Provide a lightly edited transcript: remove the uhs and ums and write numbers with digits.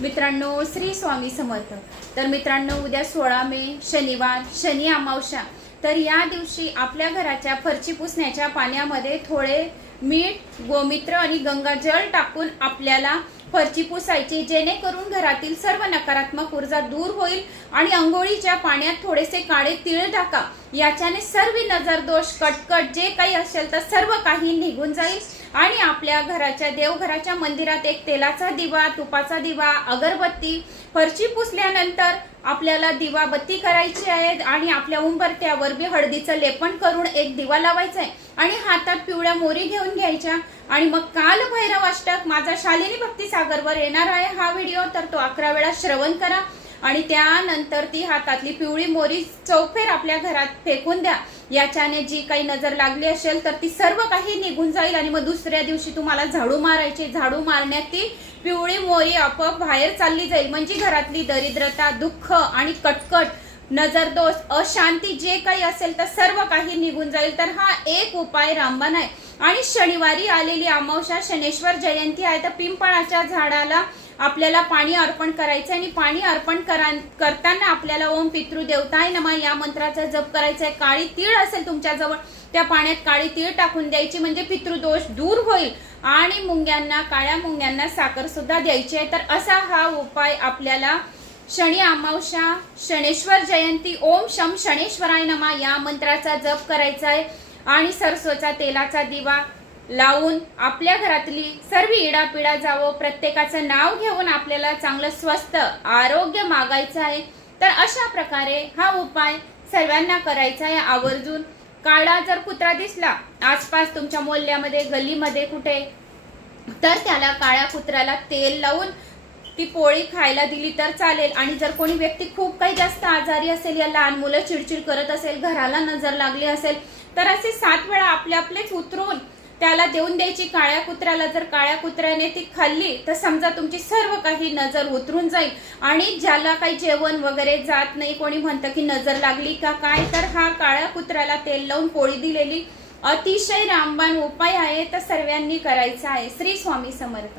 मित्रांनो, श्री स्वामी समर्थ। तर मित्रांनो, उद्या 16 मे शनिवार, शनी अमावस्या। तर या दिवशी आपल्या घराच्या फरची पुसण्याच्या पाण्यामध्ये थोडे मीठ, गोमित्र आणि गंगाजल टाकून आपल्याला फरची पुसायची, जेणेकरून घरातील सर्व नकारात्मक ऊर्जा दूर होईल। आणि अंघोळीच्या पाण्यात थोडेसे काळे तीळ टाका, याच्याने सर्व नजर दोष, कटकट जे काही असेल तर सर्व काही निघून जाईल। आणि आपल्या घराच्या देवघराच्या मंदिरात एक तेलाचा दिवा, तुपाचा दिवा, अगरबत्ती, फरची पुसल्यानंतर आपल्याला दिवा बत्ती करायची आहे आणि आपल्या उंबरठ्यावर बी हळदीचं लेपन करून एक दिवा लावायचा आहे आणि हातात पिवळ्या मोरी घेऊन घ्यायच्या। आणि मग काल भैरव अष्टक माझा शालिनी भक्ती सागरवर येणार आहे हा व्हिडिओ, तर तो 11 वेळा श्रवण करा आणि त्यानंतर ती हातातली पिवळी मोरी चौफेर आपल्या घरात फेकून द्या। याच्याने जी काही नजर लागली असेल तर ती सर्व काही निघून जाईल। आणि मग दुसऱ्या दिवशी तुम्हाला झाडू मारायची, झाडू मारण्यात ती पिवळी मोरी आपोआप बाहेर चालली जाईल। म्हणजे घरातली दरिद्रता, दुःख आणि कटकट, नजरदोष, अशांती जे काही असेल तर सर्व काही निघून जाईल। तर हा एक उपाय रामबाण आहे। आणि शनिवारी आलेली अमावस्या, शनेश्वर जयंती आहे, तर पिंपळाच्या झाडाला आपल्याला पाणी अर्पण करायचं आणि पाणी अर्पण करताना आपल्याला ओम पितृदेवताय नमः या मंत्राचा जप करायचा आहे। काळी तीळ असेल तुमच्याजवळ, त्या पाण्यात काळी तीळ टाकून द्यायची, म्हणजे पितृदोष दूर होईल। आणि मुंग्यांना, काळ्या मुंग्यांना साखर सुद्धा द्यायची आहे। तर असा हा उपाय आपल्याला शनी अमावस्या, शनेश्वर जयंती, ओम शम शनेश्वराय नमः या मंत्राचा जप करायचा आहे। आणि सरसोचा तेलाचा दिवा लावून आपल्या घरातली सर्व इडापिडा जावो, प्रत्येकाचं नाव घेऊन आपल्याला चांगलं स्वस्थ आरोग्य मागायचं आहे। तर अशा प्रकारे हा उपाय सर्वांना करायचा आहे आवर्जून। काळा जर कुत्रा दिसला आसपास तुमच्या मोहल्ल्यामध्ये, गल्लीमध्ये कुठे, तर त्याला काळ्या कुत्र्याला तेल लावून ती पोळी खायला दिली तर चालेल। आणि जर कोणी व्यक्ती खूप काही जास्त आजारी असेल, या लहान मुलं चिडचिड करत असेल, घराला नजर लागली असेल, तर असे 7 वेळा आपलेच उतरून त्याला देऊन द्यायची काळ्या कुत्र्याला। जर काळ्या कुत्र्याने ती खाल्ली तर समजा तुमची सर्व काही नजर उतरून जाईल। आणि ज्याला काही जेवण वगैरे जात नाही, कोणी म्हणतं की नजर लागली का काय, तर हा काळ्या कुत्र्याला तेल लावून पोळी दिलेली अतिशय रामबाण उपाय आहे, तर सर्वांनी करायचा आहे। श्री स्वामी समर्थ।